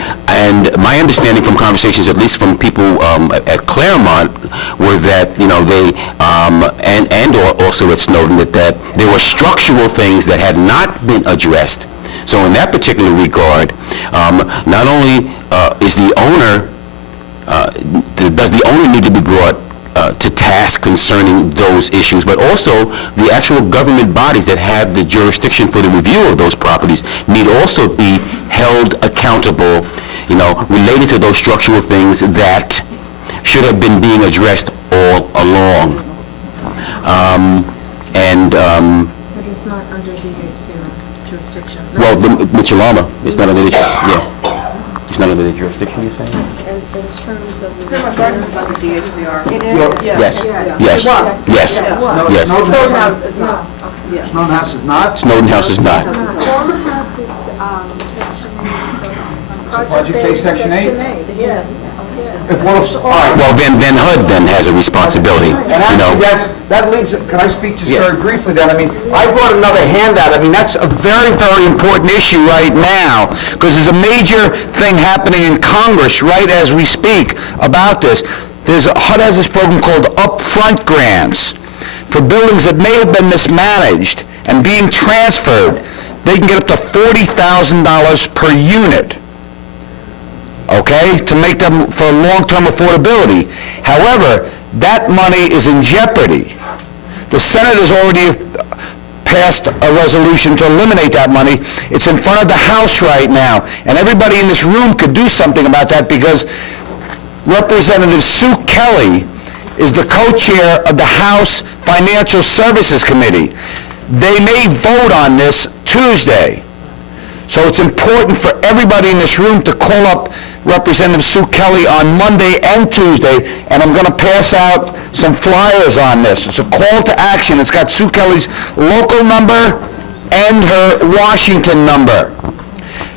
my understanding from conversations, at least from people at Claremont, were that, they, and also at Snowden, that there were structural things that had not been addressed. So in that particular regard, not only is the owner, does the owner need to be brought to task concerning those issues, but also the actual government bodies that have the jurisdiction for the review of those properties need also be held accountable, related to those structural things that should have been being addressed all along. But it's not under DHCR jurisdiction. Well, the Mitchell-Lama, it's not under the, it's not under the jurisdiction, you're saying? In terms of the... Claremont Gardens is under DHCR. It is? Yes. Yeah. Yes. It was. Yes. Yeah. Yes. Snowden House is not. Snowden House is not? Snowden House is not. Project-based Section 8? Yes. All right. Well, then HUD then has a responsibility, And you know. actually, that leads, can I speak just Yeah. very briefly then? I mean, I brought another handout. I mean, that's a very, very important issue right now, because there's a major thing happening in Congress right as we speak about this. HUD has this program called upfront grants for buildings that may have been mismanaged and being transferred. They can get up to $40,000 per unit, okay, to make them for long-term affordability. However, that money is in jeopardy. The Senate has already passed a resolution to eliminate that money. It's in front of the House right now, and everybody in this room could do something about that, because Representative Sue Kelly is the co-chair of the House Financial Services Committee. They may vote on this Tuesday. So it's important for everybody in this room to call up Representative Sue Kelly on Monday and Tuesday, and I'm going to pass out some flyers on this. It's a call to action. It's got Sue Kelly's local number and her Washington number.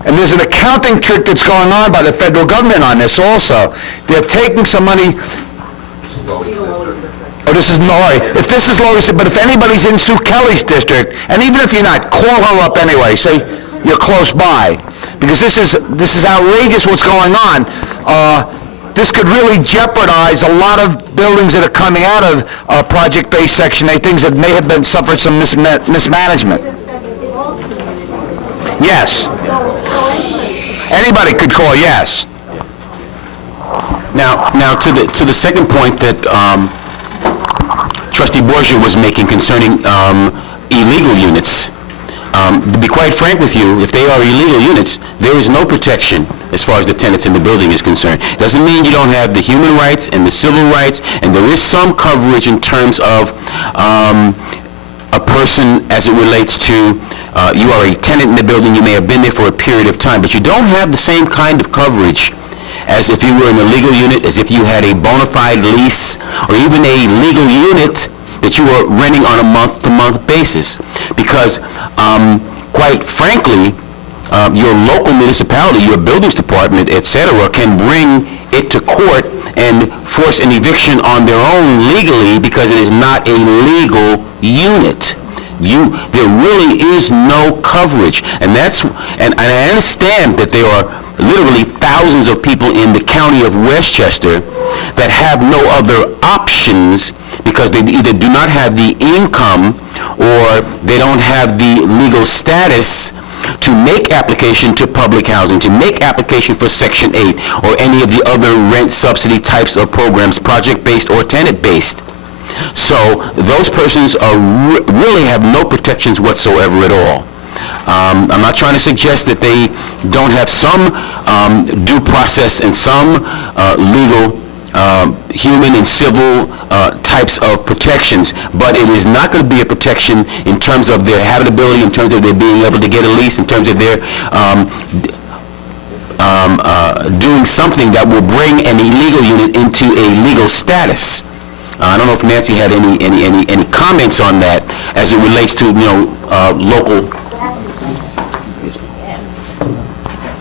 And there's an accounting trick that's going on by the federal government on this also. They're taking some money. Oh, this is Lori. If this is Lori, but if anybody's in Sue Kelly's district, and even if you're not, call her up anyway. Say you're close by, because this is outrageous what's going on. This could really jeopardize a lot of buildings that are coming out of project-based Section 8, things that may have been suffered some mismanagement. Yes. Anybody could call, yes. Now to the second point that Trustee Borgia was making concerning illegal units. To be quite frank with you, if they are illegal units, there is no protection as far as the tenants in the building is concerned. Doesn't mean you don't have the human rights and the civil rights, and there is some coverage in terms of a person as it relates to you are a tenant in the building, you may have been there for a period of time, but you don't have the same kind of coverage as if you were in a legal unit, as if you had a bona fide lease, or even a legal unit that you were renting on a month-to-month basis. Because, quite frankly, your local municipality, your buildings department, et cetera, can bring it to court and force an eviction on their own legally because it is not a legal unit. There really is no coverage, and I understand that there are literally thousands of people in the county of Westchester that have no other options because they either do not have the income or they don't have the legal status to make application to public housing, to make application for Section 8 or any of the other rent subsidy types of programs, project-based or tenant-based. So those persons really have no protections whatsoever at all. I'm not trying to suggest that they don't have some due process and some legal, human and civil types of protections, but it is not going to be a protection in terms of their habitability, in terms of their being able to get a lease, in terms of their doing something that will bring an illegal unit into a legal status. I don't know if Nancy had any comments on that as it relates to, local.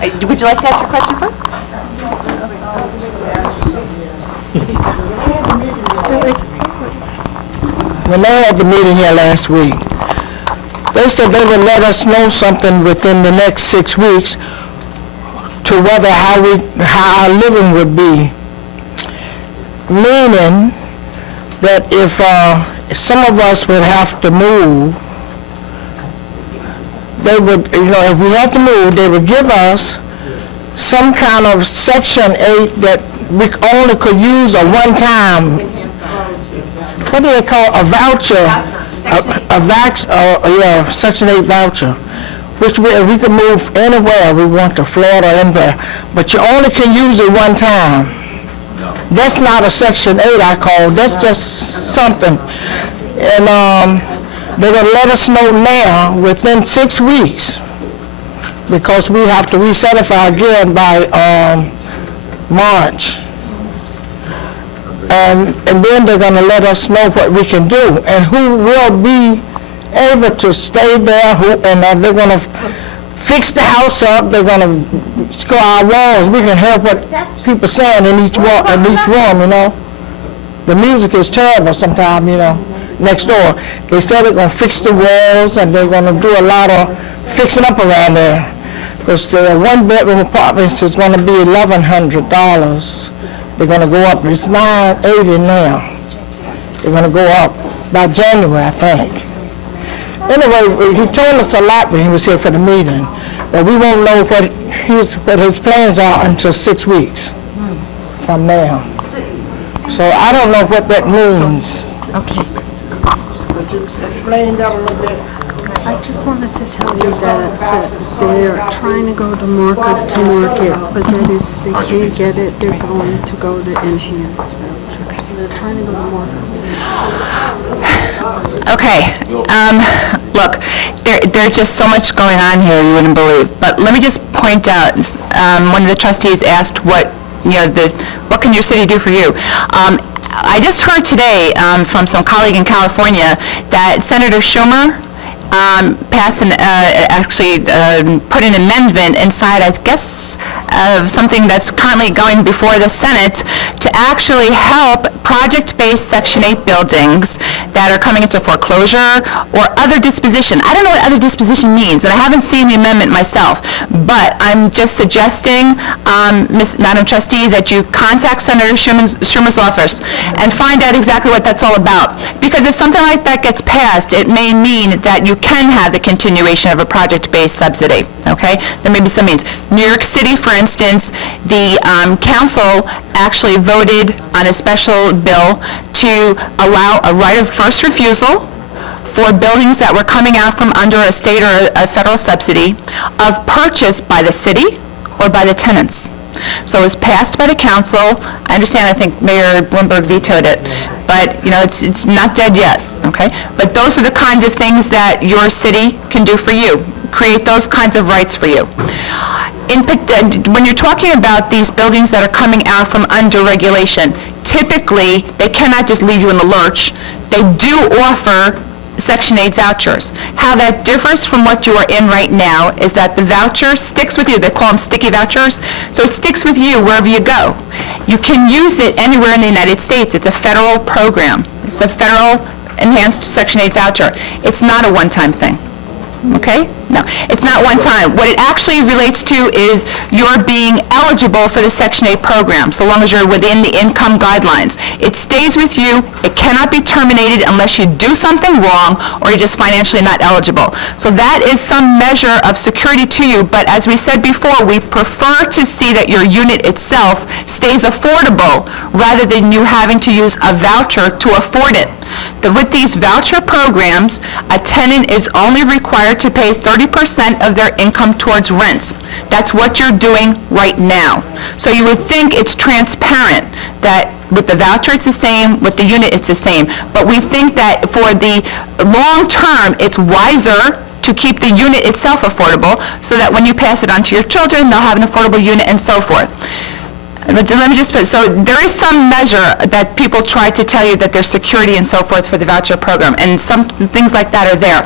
Would you like to ask your question first? When they had the meeting here last week, they said they would let us know something within the next 6 weeks to whether how our living would be. Meaning that if some of us would have to move, they would, if we had to move, they would give us some kind of Section 8 that we only could use a one-time, what do they call, a voucher, Section 8 voucher, which we could move anywhere we want to, Florida, anywhere, but you only can use it one time. That's not a Section 8 I call, that's just something. And they're going to let us know now within 6 weeks, because we have to recertify again by March. And then they're going to let us know what we can do and who will be able to stay there, and they're gonna fix the house up, they're gonna score our walls. We can help what people saying in each room, you know. The music is terrible sometimes, you know, next door. They said they're gonna fix the walls, and they're gonna do a lot of fixing up around there. Because the one-bedroom apartments is gonna be $1,100. They're gonna go up, it's $980 now. They're gonna go up by January, I think. Anyway, he told us a lot when he was here for the meeting, but we won't know what his plans are until 6 weeks from now. So I don't know what that means. Okay. Could you explain that a little bit? I just wanted to tell you that they're trying to go to market, but that if they can't get it, they're going to go to enhanced voucher. So they're trying to go to market. Okay, look, there's just so much going on here you wouldn't believe. But let me just point out, one of the trustees asked what can your city do for you? I just heard today from some colleague in California that Senator Schumer put an amendment inside, I guess, of something that's currently going before the Senate to actually help project-based Section 8 buildings that are coming into foreclosure or other disposition. I don't know what other disposition means, and I haven't seen the amendment myself, but I'm just suggesting, Madam Trustee, that you contact Senator Schumer's office and find out exactly what that's all about. Because if something like that gets passed, it may mean that you can have the continuation of a project-based subsidy, okay? There may be some means. New York City, for instance, the council actually voted on a special bill to allow a right of first refusal for buildings that were coming out from under a state or a federal subsidy of purchase by the city or by the tenants. So it was passed by the council. I understand, I think Mayor Bloomberg vetoed it, but, you know, it's not dead yet, okay? But those are the kinds of things that your city can do for you, create those kinds of rights for you. When you're talking about these buildings that are coming out from under regulation, typically, they cannot just leave you in the lurch. They do offer Section 8 vouchers. How that differs from what you are in right now is that the voucher sticks with you. They call them sticky vouchers. So it sticks with you wherever you go. You can use it anywhere in the United States. It's a federal program. It's a federal enhanced Section 8 voucher. It's not a one-time thing. Okay? No, it's not one time. What it actually relates to is you're being eligible for the Section 8 program, so long as you're within the income guidelines. It stays with you. It cannot be terminated unless you do something wrong or you're just financially not eligible. So that is some measure of security to you, but as we said before, we prefer to see that your unit itself stays affordable rather than you having to use a voucher to afford it. With these voucher programs, a tenant is only required to pay 30% of their income towards rents. That's what you're doing right now. So you would think it's transparent that with the voucher it's the same, with the unit it's the same. But we think that for the long term, it's wiser to keep the unit itself affordable so that when you pass it on to your children, they'll have an affordable unit and so forth. Let me just put, so there is some measure that people try to tell you that there's security and so forth for the voucher program, and some things like that are there.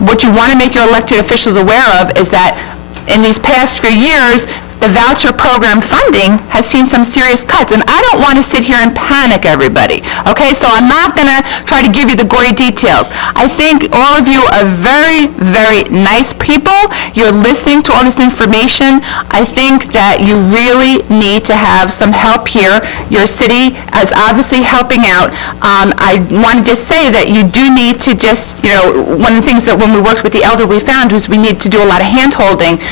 What you want to make your elected officials aware of is that in these past few years, the voucher program funding has seen some serious cuts, and I don't want to sit here and panic everybody, okay? So I'm not going to try to give you the gory details. I think all of you are very, very nice people. You're listening to all this information. I think that you really need to have some help here. Your city is obviously helping out. I want to just say that you do need to just, you know, one of the things that when we worked with the elder we found was we need to do a lot of hand-holding.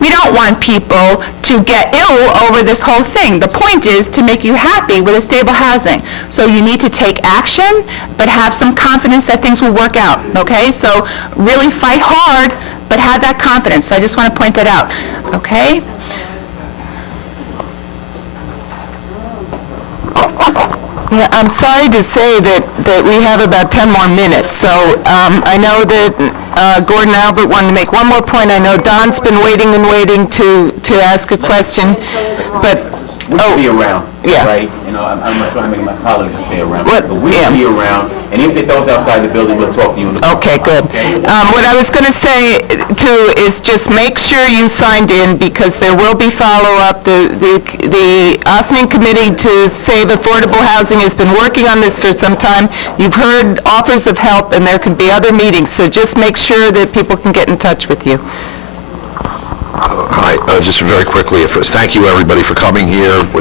We don't want people to get ill over this whole thing. The point is to make you happy with a stable housing. So you need to take action, but have some confidence that things will work out, okay? So really fight hard, but have that confidence. So I just want to point that out, okay? Yeah, I'm sorry to say that we have about 10 more minutes, so I know that Gordon Albert wanted to make one more point. I know Don's been waiting and waiting to ask a question, but We'll be around, Yeah. right? You know, I'm not sure how many of my colleagues will stay around, What- but we'll yeah. be around, and if they throw us outside the building, we'll talk to you in the... Okay, good. What I was going to say, too, is just make sure you signed in, because there will be follow-up. The Ossining Committee to Save Affordable Housing has been working on this for some time. You've heard offers of help, and there could be other meetings, so just make sure that people can get in touch with you. Hi, just very quickly, thank you, everybody, for coming here. We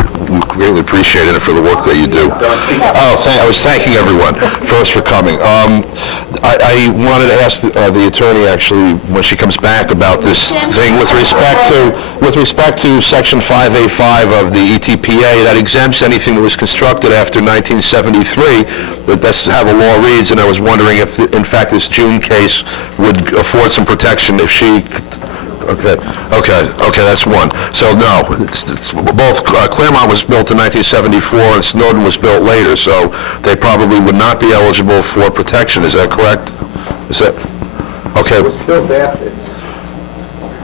really appreciate it for the work that you do. I was thanking everyone first for coming. I wanted to ask the attorney, actually, when she comes back, about this thing with respect to Section 5A5 of the ETPA that exempts anything that was constructed after 1973. That's how the law reads, and I was wondering if, in fact, this June case would afford some protection if she... Okay, that's one. So, no, it's both, Claremont was built in 1974 and Snowden was built later, so they probably would not be eligible for protection. Is that correct? Is that, okay. It was built after.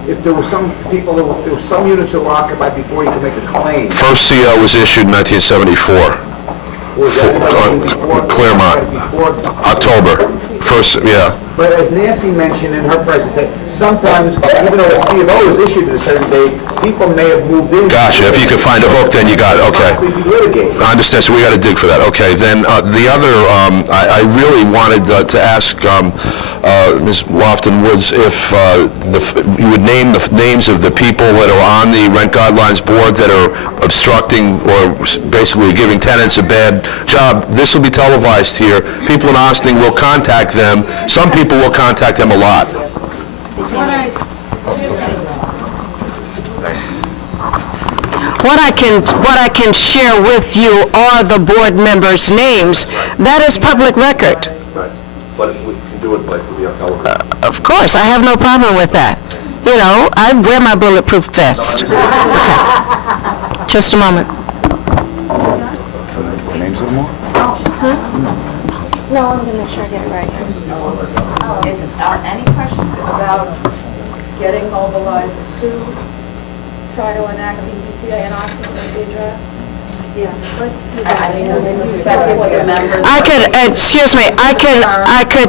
If there were some people, there were some units that were occupied before you could make a claim. First CO was issued in 1974. Claremont. October. First, yeah. But as Nancy mentioned in her presentation, sometimes, even though a C of O is issued at a certain date, people may have moved in. Gotcha. If you can find a hook, then you got it. Okay. Possibly be litigated. I understand, so we got to dig for that. Okay, then the other, I really wanted to ask Ms. Lofton Woods if you would name the names of the people that are on the Rent Guidelines Board that are obstructing or basically giving tenants a bad job. This will be televised here. People in Ossining will contact them. Some people will contact them a lot. What I can share with you are the board members' names. That is public record. But we can do it like we have television. Of course, I have no problem with that. You know, I wear my bulletproof vest. Okay. Just a moment. Names of them all? No, I'm going to make sure I get it right. Are any questions about getting mobilized to try to enact the EPA and Ossining as the address? Yeah, let's do that. Especially what the members... I could, excuse me, I could,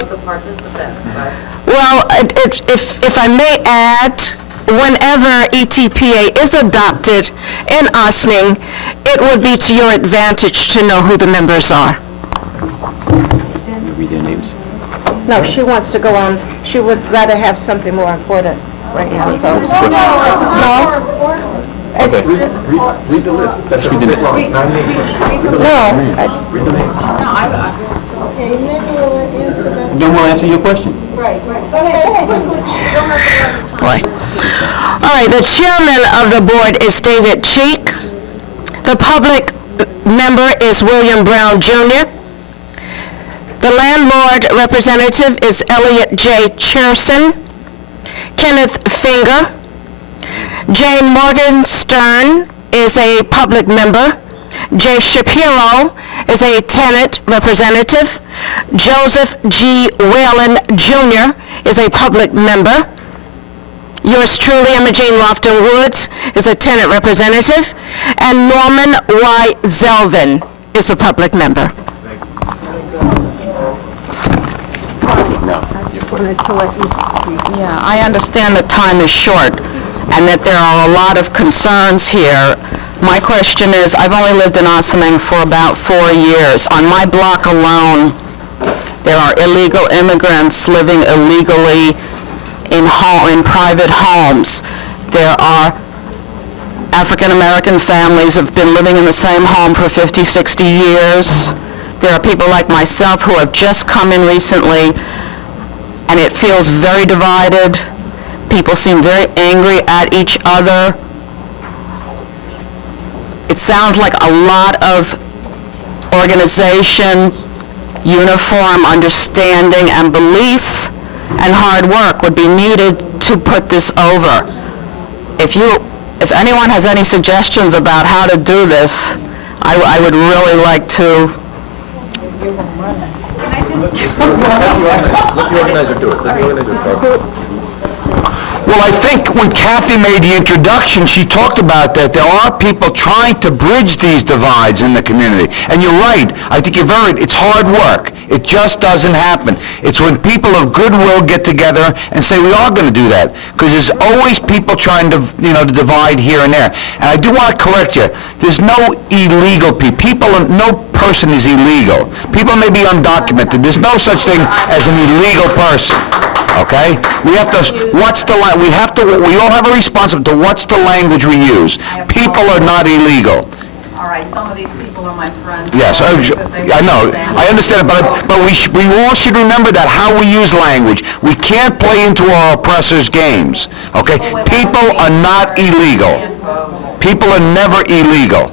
The participants, right? well, if I may add, whenever ETPA is adopted in Ossining, it would be to your advantage to know who the members are. Read their names. No, she wants to go on, she would rather have something more important right now, so. No? It's- Read the list. Let's read the list. No. Then we'll answer your question. Boy. All right, the chairman of the board is David Cheek. The public member is William Brown Jr. The landlord representative is Elliot J. Cherson, Kenneth Finger. Jane Morgenstern is a public member. Jay Shapiro is a tenant representative. Joseph G. Whalen Jr. is a public member. Yours truly, Imogene Lofton Woods, is a tenant representative. And Norman Y. Zelvin is a public member. Yeah, I understand that time is short and that there are a lot of concerns here. My question is, I've only lived in Ossining for about 4 years. On my block alone, there are illegal immigrants living illegally in private homes. There are African-American families who have been living in the same home for 50, 60 years. There are people like myself who have just come in recently, and it feels very divided. People seem very angry at each other. It sounds like a lot of organization, uniform understanding, and belief and hard work would be needed to put this over. If anyone has any suggestions about how to do this, I would really like to. Let the organizer do it. Well, I think when Kathy made the introduction, she talked about that there are people trying to bridge these divides in the community. And you're right, I think you're very, it's hard work. It just doesn't happen. It's when people of goodwill get together and say, we are going to do that. Because there's always people trying to, to divide here and there. And I do want to correct you. There's no illegal people. No person is illegal. People may be undocumented. There's no such thing as an illegal person. Okay? We have to, we all have a responsibility to what's the language we use. People are not illegal. All right, some of these people are my friends. Yes, I know, I understand, but we all should remember that, how we use language. We can't play into our oppressors' games, okay? People are not illegal. People are never illegal.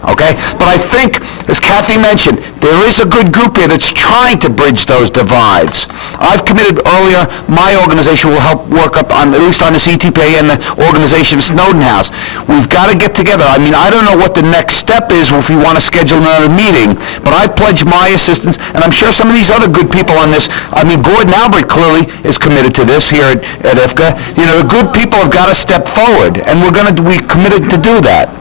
Okay? But I think, as Kathy mentioned, there is a good group here that's trying to bridge those divides. I've committed earlier, my organization will help work up on, at least on this ETPA and the organization of Snowden House. We've got to get together. I mean, I don't know what the next step is if we want to schedule another meeting, but I pledge my assistance, and I'm sure some of these other good people on this, I mean, Gordon Albert clearly is committed to this here at IFCA. The good people have got to step forward, and we committed to do that.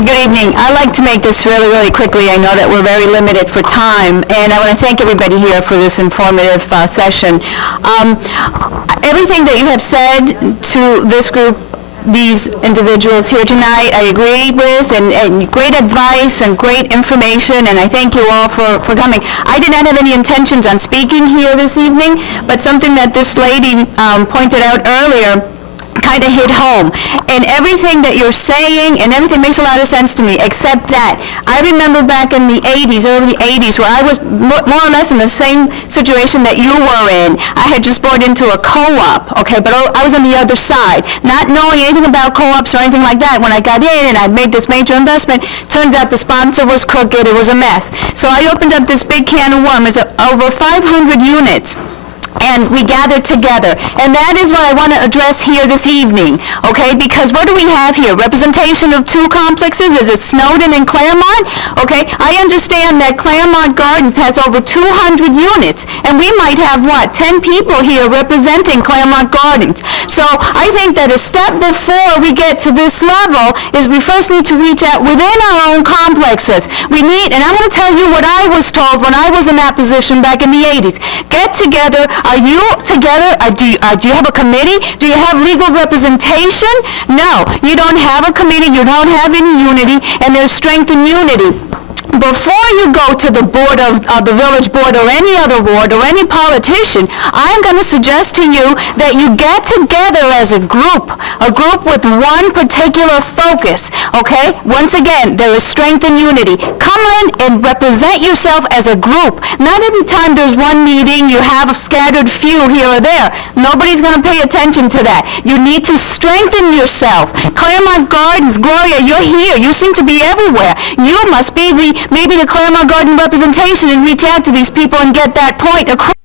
Good evening. I'd like to make this really, really quickly. I know that we're very limited for time, and I want to thank everybody here for this informative session. Everything that you have said to this group, these individuals here tonight, I agree with, and great advice and great information, and I thank you all for coming. I did not have any intentions on speaking here this evening, but something that this lady pointed out earlier kind of hit home. And everything that you're saying and everything makes a lot of sense to me, except that I remember back in the 80s, early 80s, where I was more or less in the same situation that you were in. I had just bought into a co-op, okay, but I was on the other side, not knowing anything about co-ops or anything like that. When I got in and I made this major investment, turns out the sponsor was crooked, it was a mess. So I opened up this big can of worms, over 500 units. And we gathered together. And that is what I want to address here this evening, okay? Because what do we have here? Representation of two complexes? Is it Snowden and Claremont? Okay, I understand that Claremont Gardens has over 200 units, and we might have, 10 people here representing Claremont Gardens. So I think that a step before we get to this level is we first need to reach out within our own complexes. We need, and I'm going to tell you what I was told when I was in that position back in the 80s. Get together. Are you together? Do you have a committee? Do you have legal representation? No, you don't have a committee, you don't have any unity, and there's strength in unity. Before you go to the board of the village board or any other board or any politician, I'm going to suggest to you that you get together as a group with one particular focus, okay? Once again, there is strength in unity. Come in and represent yourself as a group. Not every time there's one meeting, you have a scattered few here or there. Nobody's going to pay attention to that. You need to strengthen yourself. Claremont Gardens, Gloria, you're here. You seem to be everywhere. You must be maybe the Claremont Garden representation and reach out to these people and get that point across.